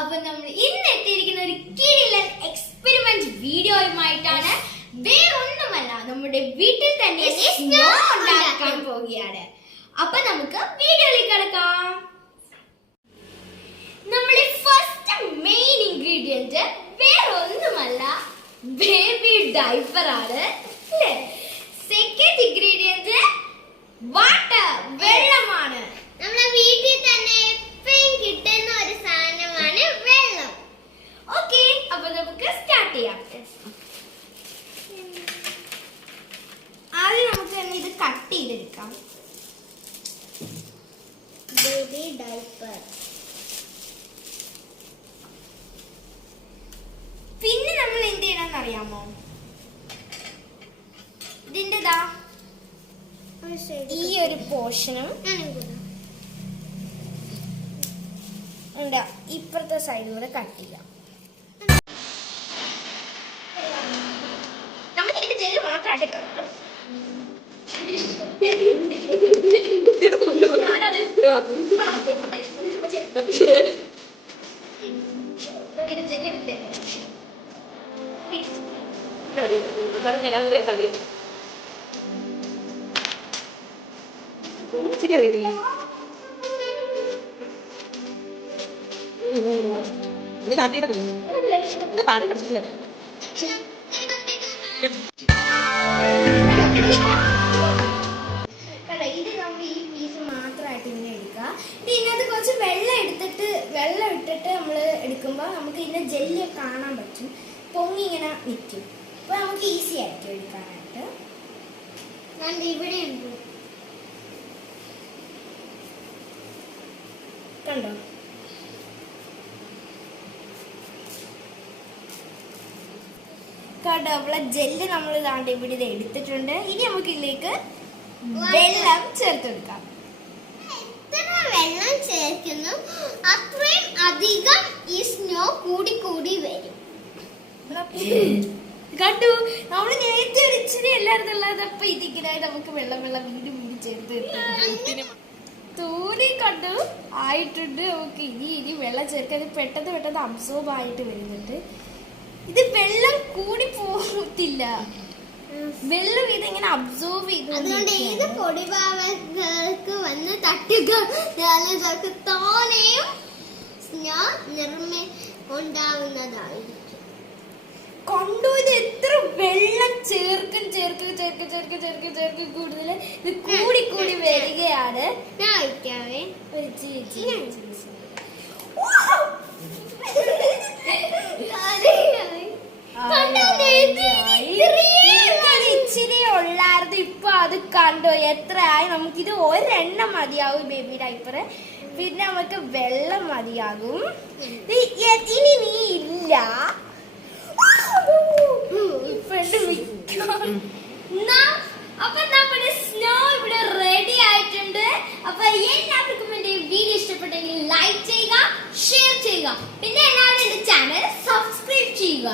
അപ്പൊ നമ്മൾ ഇന്ന് എത്തിയിരിക്കുന്ന ഒരു കിടിലൻ എക്സ്പെരിമെന്റ് വീഡിയോയുമായിട്ടാണ്. വേറൊന്നുമല്ല, നമ്മുടെ വീട്ടിൽ തന്നെ സ്നോ ഉണ്ടാക്കാൻ പോവുകയാണ്. അപ്പൊ നമുക്ക് വീഡിയോയിലേക്ക് കടക്കാം. നമ്മുടെ ഫസ്റ്റ് മെയിൻ ഇൻഗ്രീഡിയന്റ് വേറൊന്നുമല്ല, ബേബി ഡൈപ്പർ ആണ്. സെക്കൻഡ് ഇൻഗ്രീഡിയന്റ് വാട്ടർ, വെള്ളമാണ്. നമ്മുടെ വീട്ടിൽ തന്നെ എപ്പോഴും കിട്ടുന്ന ഒരു സാധനമാണ് വെള്ളം. ഓക്കെ, അപ്പൊ നമുക്ക് സ്റ്റാർട്ട് ചെയ്യാം. ആദ്യം നമുക്ക് തന്നെ ഇത് കട്ട് ചെയ്തെടുക്കാം. Baby diaper. പിന്നെ നമ്മൾ എന്ത് ചെയ്യണമെന്ന് അറിയാമോ? ഇതിൻ്റെതാ ഈ ഒരു പോർഷനും ഇപ്പുറത്തെ സൈഡ് കൂടെ കട്ട് ചെയ്യാം. നമ്മൾ ഇതിന്റെ ജെല്ല് മാത്രമായിട്ട് ഇത് കാട്ടിയിട്ട് ഇത് പാടി പഠിച്ചില്ല. ഇത് നമ്മൾ ഈ പീസ് മാത്രമായിട്ട് ഇങ്ങനെ എടുക്കുക. ഇതിനകത്ത് കുറച്ച് വെള്ളം ഇട്ടിട്ട് നമ്മൾ എടുക്കുമ്പോൾ നമുക്ക് ഇതിന്റെ ജെല്ല് കാണാൻ പറ്റും. പൊങ്ങി ഇങ്ങനെ നിൽക്കും. അപ്പൊ നമുക്ക് ഈസി ആയിരിക്കും എടുക്കാനായിട്ട്. ഇവിടെ ഉണ്ട്, കണ്ടോ? കണ്ടോ, അവളെ ജെല്ല് നമ്മൾ ഇതാണ്ട് ഇവിടെ ഇത് എടുത്തിട്ടുണ്ട്. ഇനി നമുക്ക് ഇതിലേക്ക് വെള്ളം ചേർത്തെടുക്കാം. എത്ര വെള്ളം ചേർക്കുന്നു അത്രയും അധികം ഈ സ്നോ കൂടി കൂടി വരും. കണ്ടു, നമ്മള് നേരത്തെ ഒരു ഇച്ചിരി എല്ലാവരും അപ്പൊ ഇതിങ്ങനെ നമുക്ക് വെള്ളം വീട് ചേർത്ത് തോന്നി. കണ്ടു, ആയിട്ടുണ്ട്. നമുക്ക് ഇനി വെള്ളം ചേർക്കാൻ പെട്ടെന്ന് അബ്സോർബ് ആയിട്ട് വരുന്നുണ്ട്. ഇത് വെള്ളം കൂടി പോകത്തില്ല, വെള്ളം ഇതെങ്ങനെ അബ്സോർബ് ചെയ്തു. അതുകൊണ്ട് ഏത് പൊടിഭാഗങ്ങൾക്ക് വന്ന് തട്ടുക തോനെയും സ്നോ ഉണ്ടാവുന്നതായിരിക്കും. കൊണ്ടു, ഇത് എത്ര വെള്ളം ചേർക്കും കൂടുതൽ ഇത് കൂടി വരികയാണ്. ഞാൻ വയ്ക്കാവേ. ഒരു ഇച്ചിരി ഉള്ളായിരുന്നു. ഇപ്പൊ അത് കണ്ടോ എത്രയായി. നമുക്കിത് ഒരെണ്ണം മതിയാവും ബേബി ഡൈപ്പർ. പിന്നെ നമുക്ക് വെള്ളം മതിയാകും. ഇനി നീ ഇല്ല അപ്പൊ നമ്മുടെ സ്നോ ഇവിടെ റെഡി ആയിട്ടുണ്ട്. അപ്പൊ എല്ലാവർക്കും എന്റെ വീഡിയോ ഇഷ്ടപ്പെട്ടെങ്കിൽ ലൈക്ക് ചെയ്യുക, ഷെയർ ചെയ്യുക. പിന്നെ എല്ലാവരും എന്റെ ചാനൽ സബ്സ്ക്രൈബ് ചെയ്യുക.